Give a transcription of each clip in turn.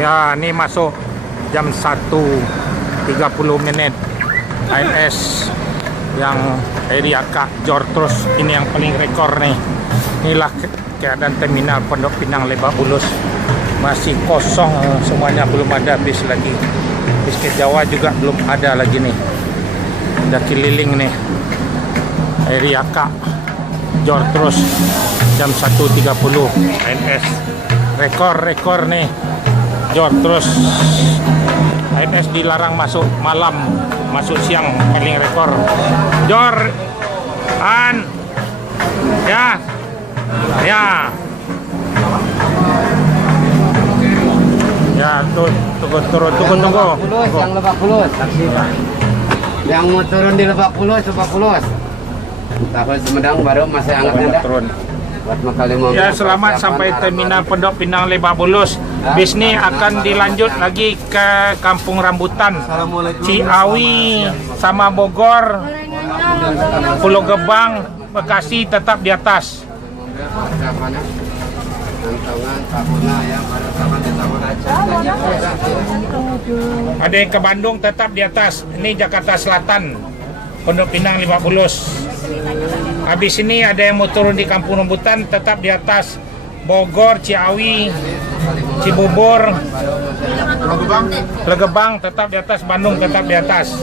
Ya, ini masuk jam 1.30 ANS yang area Kak Jortros. Ini yang paling rekor nih. Inilah keadaan terminal Pondok Pinang Lebak Bulus. Masih kosong semuanya, belum ada bis lagi. Bis ke Jawa juga belum ada lagi nih. Udah keliling nih area Kak Jortros jam 1.30 ANS. Rekor nih Jortros. ANS dilarang masuk malam, masuk siang paling rekor. Jor an ya tunggu. Yang Lebak Bulus, yang mau turun di Lebak Bulus. Takut Sumedang baru masih hangatnya turun. Ya, selamat sampai terminal Pondok Pinang Lebak Bulus. Bis ini akan dilanjut lagi ke Kampung Rambutan, Ciawi sama Bogor, Pulau Gebang, Bekasi tetap di atas. Ada yang ke Bandung tetap di atas. Ini Jakarta Selatan, Pondok Pinang Lebak Bulus. Habis ini ada yang mau turun di Kampung Rambutan tetap di atas. Bogor, Ciawi, Cibubur, Legebang tetap di atas. Bandung tetap di atas.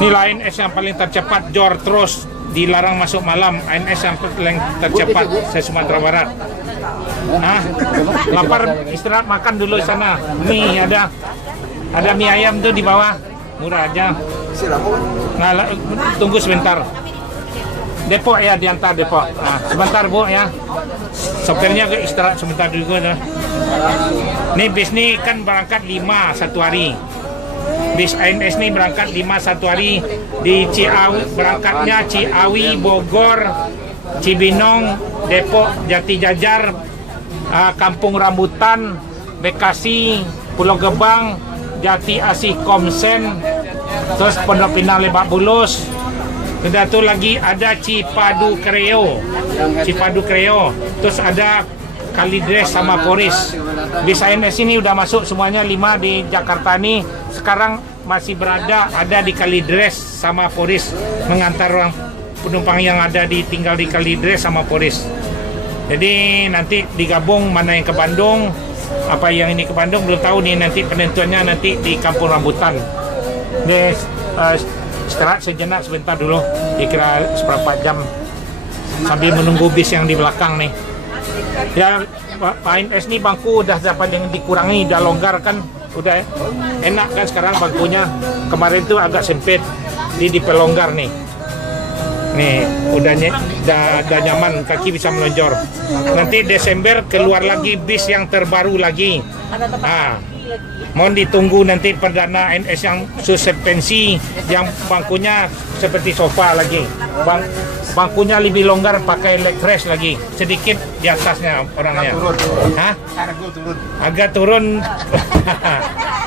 Ini ANS yang paling tercepat Jortros, dilarang masuk malam. ANS yang paling tercepat se-Sumatera Barat. Lapar, istirahat makan dulu di sana. Nih ada mie ayam tuh di bawah, murah aja. Nah, tunggu sebentar. Depok ya, diantar Depok. Nah, sebentar Bu ya. Sopirnya ke istirahat sebentar dulu dah. Nih bis nih kan berangkat 5 satu hari. Bis ANS nih berangkat 5 satu hari di Ciawi, berangkatnya Ciawi, Bogor, Cibinong, Depok, Jatijajar, Kampung Rambutan, Bekasi, Pulau Gebang, Jati Asih Komsen, terus Pondok Pinang Lebak Bulus. Sudah tuh lagi ada Cipadu Kreo, terus ada Kalidres sama Poris. Bis ANS ini udah masuk semuanya 5 di Jakarta nih. Sekarang masih ada di Kalidres sama Poris, mengantar orang penumpang yang tinggal di Kalidres sama Poris. Jadi nanti digabung mana yang ke Bandung, apa yang ini ke Bandung belum tahu nih, nanti penentuannya nanti di Kampung Rambutan. Istirahat sejenak sebentar dulu, dikira seberapa jam sambil menunggu bis yang di belakang nih. Ya, Pak ANS nih bangku udah dapat yang dikurangi, udah longgar kan, udah enak kan sekarang bangkunya. Kemarin tuh agak sempit, dipelonggar nih. Nih, udah nyaman, kaki bisa melonjor. Nanti Desember keluar lagi bis yang terbaru lagi. Mohon ditunggu nanti perdana ANS yang suspensi, yang bangkunya seperti sofa lagi. Bangkunya lebih longgar, pakai leg rest lagi. Sedikit di atasnya orangnya. Agak turun.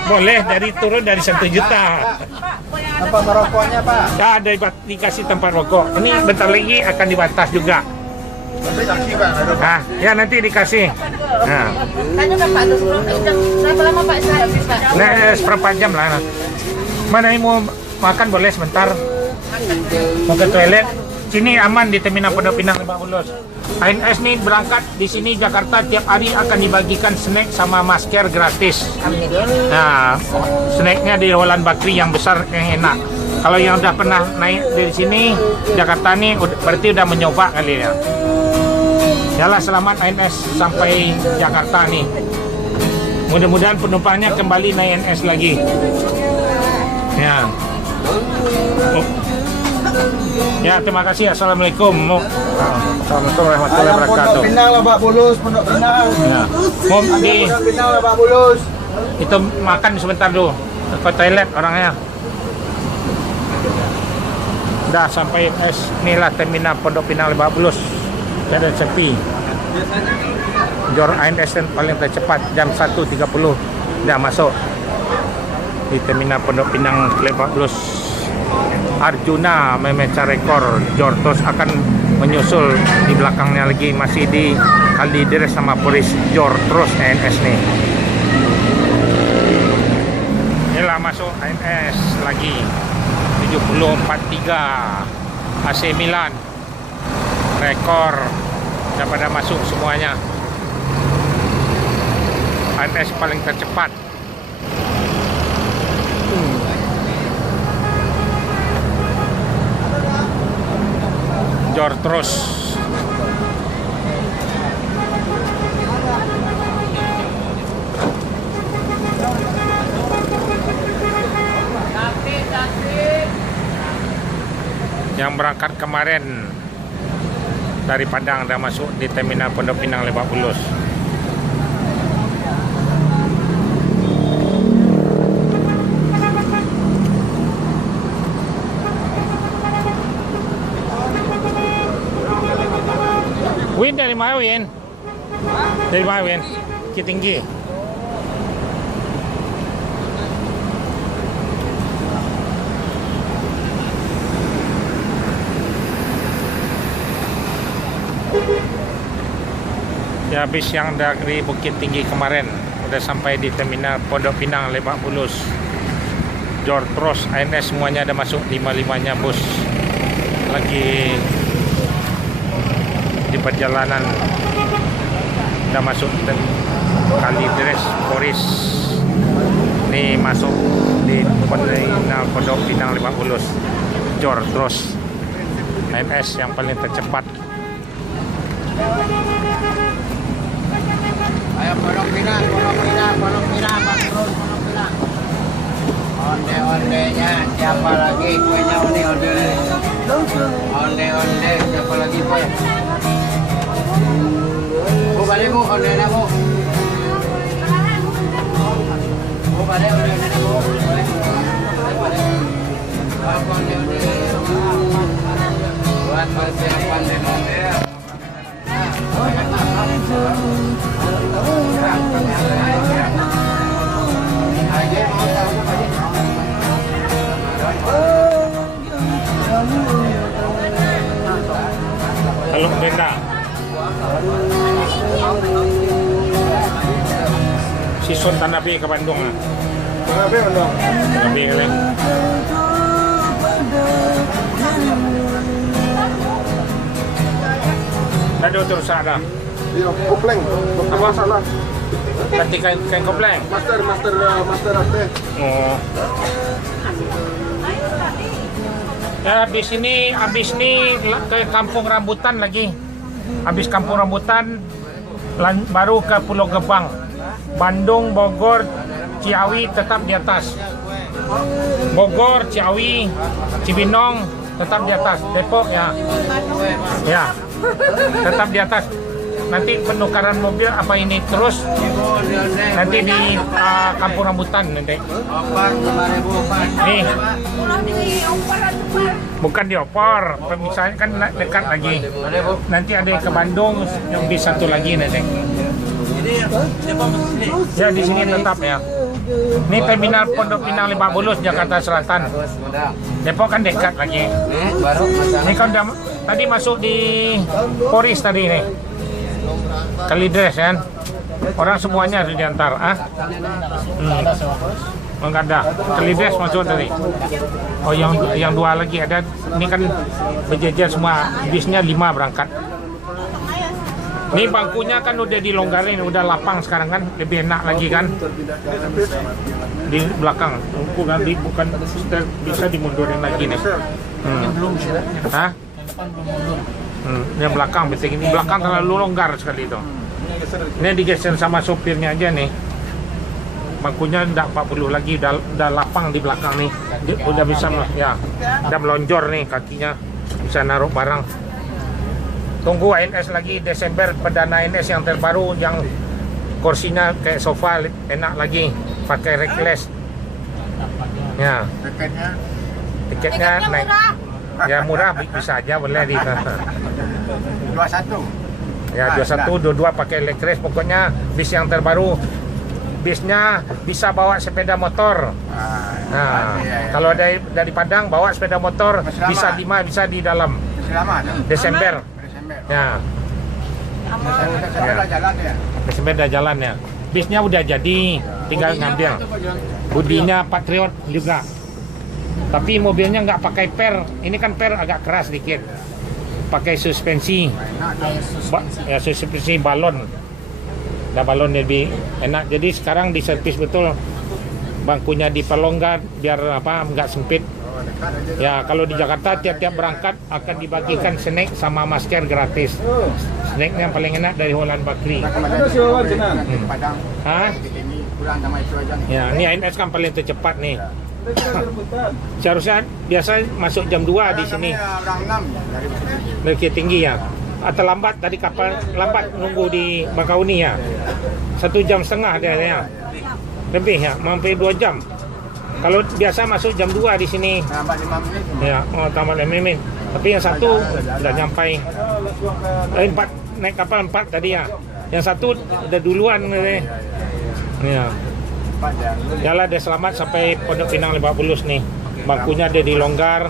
Boleh turun dari 1 juta. Tempat merokoknya Pak? Ya, ada dikasih tempat rokok. Ini bentar lagi akan dibatas juga. Ya nanti dikasih. Tanya kan Pak, berapa lama Pak habis Pak? Nah, seperempat jam lah. Mana yang mau makan boleh sebentar. Mau ke toilet. Sini aman di terminal Pondok Pinang Lebak Bulus. ANS nih berangkat di sini Jakarta tiap hari akan dibagikan snack sama masker gratis. Nah, snacknya di Roland Bakri yang besar yang enak. Kalau yang udah pernah naik dari sini Jakarta nih berarti udah mencoba kali ya. Yalah, selamat ANS sampai Jakarta nih. Mudah-mudahan penumpangnya kembali naik ANS lagi. Ya. Ya, terima kasih. Assalamualaikum. Assalamualaikum warahmatullahi wabarakatuh. Pondok Pinang Lebak Bulus, Pondok Pinang. Ya. Pondok Pinang Lebak Bulus. Itu makan sebentar dulu. Ke toilet orangnya. Udah sampai inilah terminal Pondok Pinang Lebak Bulus. Ada sepi. Jor ANS paling tercepat jam 1.30 udah masuk di terminal Pondok Pinang Lebak Bulus. Arjuna memecah rekor. Jortros akan menyusul di belakangnya lagi masih di Kalideres sama Polis Jortros ANS nih. Inilah masuk ANS lagi 70-43 AC Milan, rekor daripada masuk semuanya. ANS paling tercepat. Jortros. Yang berangkat kemarin dari Padang dah masuk di terminal Pondok Pinang Lebak Bulus. Win dari mana Win? Dari mana Win? Bukit Tinggi. Ya, bis yang dari Bukit Tinggi kemarin udah sampai di terminal Pondok Pinang Lebak Bulus. Jortros ANS semuanya ada masuk, 5-5-nya bus lagi di perjalanan, udah masuk dan Kalideres Polis ini masuk di terminal Pondok Pinang Lebak Bulus. Jortros ANS yang paling tercepat. Ayo Pondok Pinang, Pondok Pinang, Pondok Pinang, Pak Terus, Pondok Pinang. Onde-ondenya, siapa lagi kuenya onde-onde? Onde-onde, siapa lagi kue? Bu, balik Bu, onde-onde Bu. Bu, balik onde-onde Bu. Onde-onde. Buat persiapan onde-onde. Halo Brenda. Sison Tanapi ke Bandung. Tanapi Bandung. Tanapi kali. Ada terus ada. Iya, kopleng. Apa salah? Ganti kain kopleng. Master ate. Oh. Ya, habis ini ke Kampung Rambutan lagi. Habis Kampung Rambutan baru ke Pulau Gebang. Bandung, Bogor, Ciawi tetap di atas. Bogor, Ciawi, Cibinong tetap di atas. Depok ya. Ya. Tetap di atas. Nanti penukaran mobil apa ini terus nanti di Kampung Rambutan nanti. Nih. Bukan diopor, pemisahan kan dekat lagi. Nanti ada ke Bandung, yang bis satu lagi nanti. Ya di sini tetap ya. Ini terminal Pondok Pinang Lebak Bulus, Jakarta Selatan. Depok kan dekat lagi. Ini kan udah tadi masuk di Polis tadi nih. Kalideres kan. Orang semuanya harus diantar. Enggak ada. Kalideres masuk tadi. Oh yang dua lagi ada. Ini kan berjejer semua. Bisnya 5 berangkat. Ini bangkunya kan udah dilonggarin, udah lapang sekarang kan, lebih enak lagi kan. Di belakang, bukan bisa dimundurin lagi nih. Hah? Yang belakang betul ini belakang terlalu longgar sekali itu. Ini digeser sama sopirnya aja nih. Bangkunya udah 40 lagi, udah lapang di belakang nih. Udah bisa ya, udah melonjor nih kakinya, bisa naruh barang. Tunggu ANS lagi Desember, perdana ANS yang terbaru yang kursinya kayak sofa, enak lagi, pakai reckless. Ya. Tiketnya naik. Ya murah bisa aja boleh di 21. Ya 21, 22 pakai reckless, pokoknya bis yang terbaru. Bisnya bisa bawa sepeda motor. Nah, kalau dari Padang bawa sepeda motor bisa 5 bisa di dalam. masih lama ada. Desember. Desember. Ya, Desember jalan ya. Desember udah jalan ya. Bisnya udah jadi, tinggal ngambil. Budinya Patriot juga. Tapi mobilnya nggak pakai per. Ini kan per agak keras dikit. Pakai suspensi. Ya suspensi balon. Nah, balon lebih enak. Jadi sekarang diservis betul. Bangkunya diperlonggar biar apa nggak sempit. Ya kalau di Jakarta tiap-tiap berangkat akan dibagikan snack sama masker gratis. Snacknya yang paling enak dari Holland Bakery. Padang. Hah? Ini pulang sama itu aja. Ya, ini ANS kan paling tercepat nih. Seharusnya biasa masuk jam 2 di sini. Orang 6 dari Bukit Tinggi ya. Atau lambat tadi kapal lambat nunggu di Bakauni ya. 1,5 jam dia ya. Lebih ya, hampir 2 jam. Kalau biasa masuk jam 2 di sini. tambah 5 menit. Ya, tambah 5 menit. Tapi yang satu udah nyampai. 4 naik kapal 4 tadi ya. Yang satu udah duluan nih. Ya. Yalah dia selamat sampai Pondok Pinang Lebak Bulus nih. Bangkunya dia dilonggar.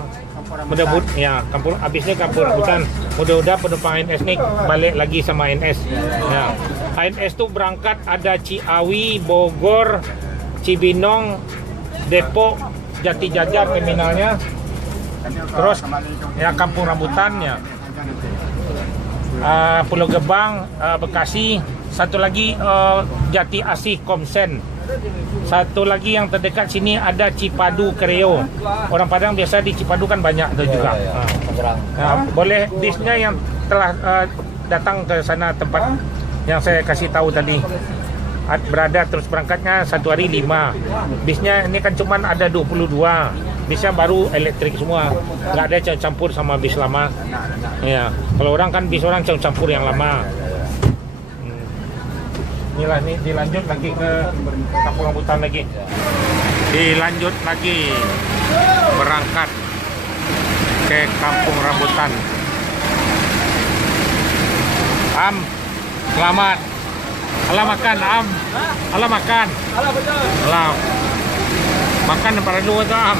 Mudah-mudahan ya, habisnya kampung rambutan. Mudah-mudahan penumpang ANS nih balik lagi sama ANS. Ya. ANS tuh berangkat ada Ciawi, Bogor, Cibinong, Depok, Jati Jajar terminalnya. Terus ya kampung rambutannya. Pulau Gebang, Bekasi, satu lagi Jati Asih Komsen. Satu lagi yang terdekat sini ada Cipadu Kreo. Orang Padang biasa di Cipadu kan banyak tuh juga. Boleh bisnya yang telah datang ke sana tempat yang saya kasih tahu tadi. Berada terus berangkatnya satu hari 5. Bisnya ini kan cuman ada 22. Bisnya baru elektrik semua, nggak ada campur sama bis lama. Ya, kalau orang kan bis orang campur yang lama. Inilah nih dilanjut lagi ke kampung rambutan lagi. Dilanjut lagi berangkat ke kampung rambutan. Am, selamat. Alah makan, Am. Alah makan. Alah betul. Alah. Makan para dua tu, Am.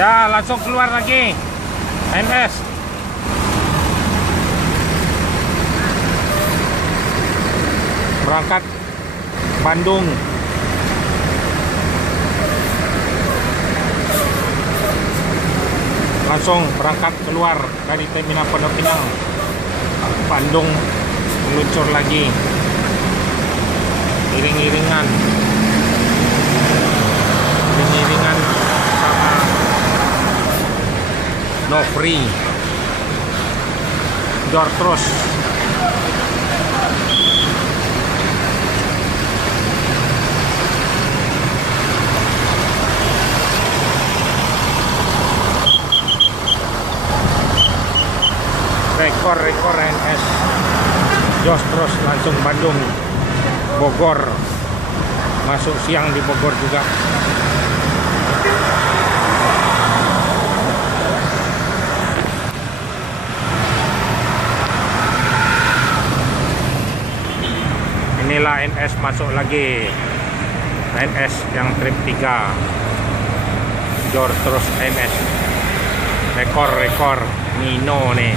Ya, langsung keluar lagi. ANS. Berangkat Bandung. Langsung berangkat keluar dari terminal Pondok Pinang. Bandung meluncur lagi. Iring-iringan sama No Free. Door terus. Rekor ANS. Jos terus langsung Bandung, Bogor. Masuk siang di Bogor juga. Inilah ANS masuk lagi. ANS yang trip 3. Jor terus ANS. Rekor Nino nih.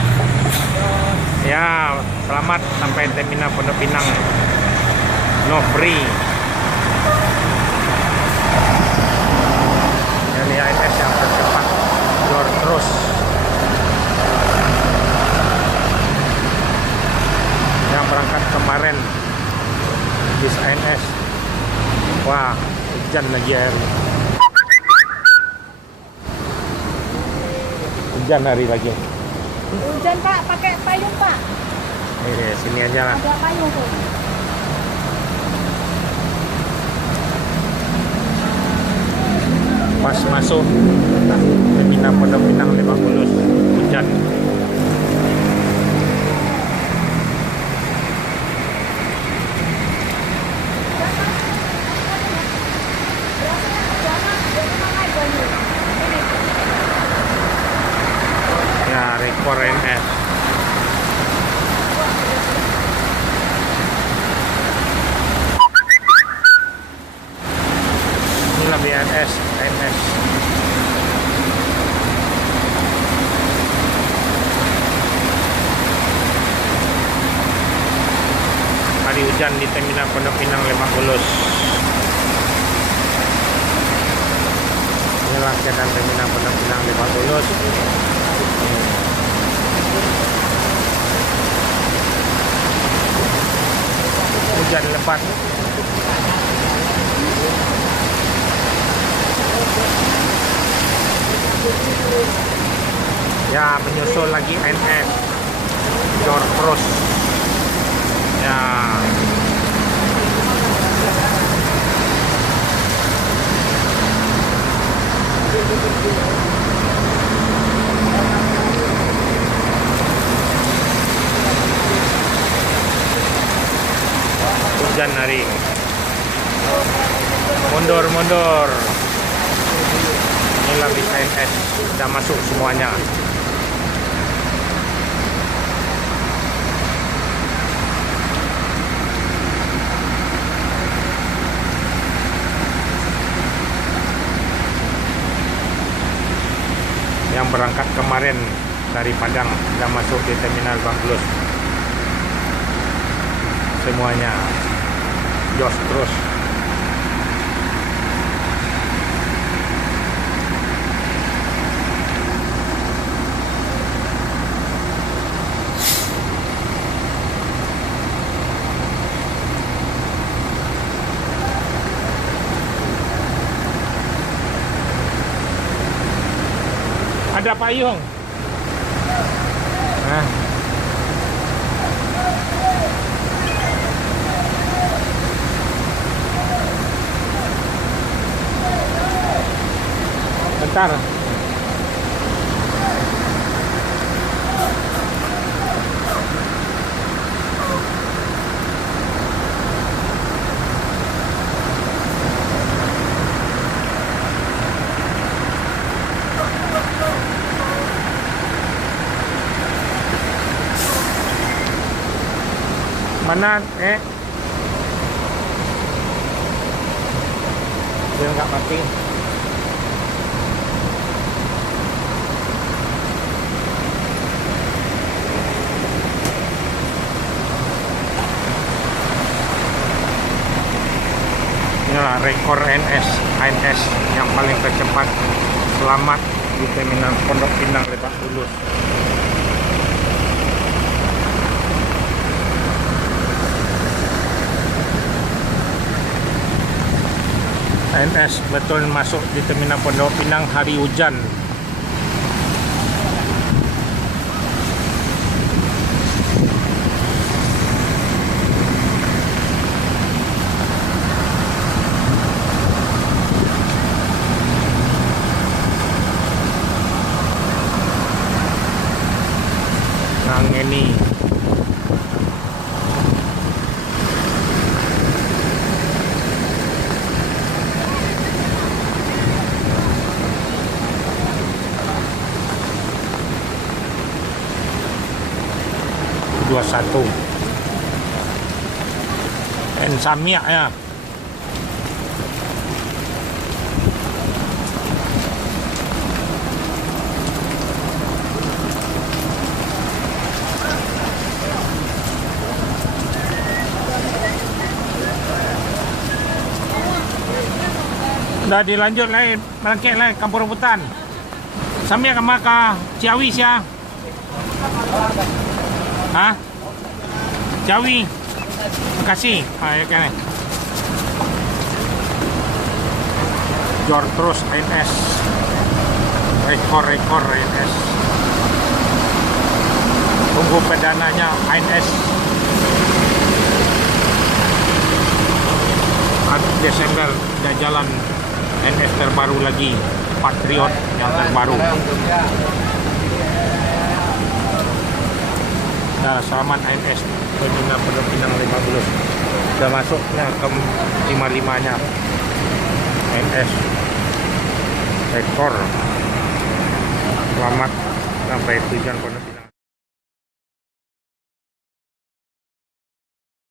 Ya, selamat sampai terminal Pondok Pinang. No Free. Ini ANS yang tercepat. Jor terus. Yang berangkat kemarin bis ANS. Wah, hujan lagi air. Hujan hari lagi. Hujan Pak, pakai payung Pak. Ini sini aja lah. Ada payung tuh. Pas masuk terminal Pondok Pinang Lebak Bulus, hujan. rekor NS. Inilah BNS NS. Hari hujan di Terminal Pondok Pinang Lebak Bulus. Inilah keadaan Terminal Pondok Pinang Lebak Bulus. Hujan lebat. Ya, menyusul lagi NS George Cross. Ya. Hujan hari. Mundur. Inilah bis NS sudah masuk semuanya. Yang berangkat kemarin dari Padang sudah masuk di Terminal Lebak Bulus. Semuanya jos terus. Ada payung. Nah. Bentar. Mana dia nggak mati. Inilah rekor NS yang paling tercepat selamat di Terminal Pondok Pinang Lebak Bulus. NS betul masuk di Terminal Pondok Pinang hari hujan. Nang ini satu dan Samia ya. Udah dilanjut lain, merangkik lain Kampung Rambutan. Samia ke Maka Ciawi sia. Hah? Ciawi. Makasih. Ya kan. Jor terus NS. Rekor NS. Tunggu perdananya NS. Desember udah jalan NS terbaru lagi, Patriot yang terbaru. Nah, selamat NS Terminal Pondok Pinang Lebak Bulus. Sudah masuknya ke 55-nya NS rekor. Selamat sampai tujuan.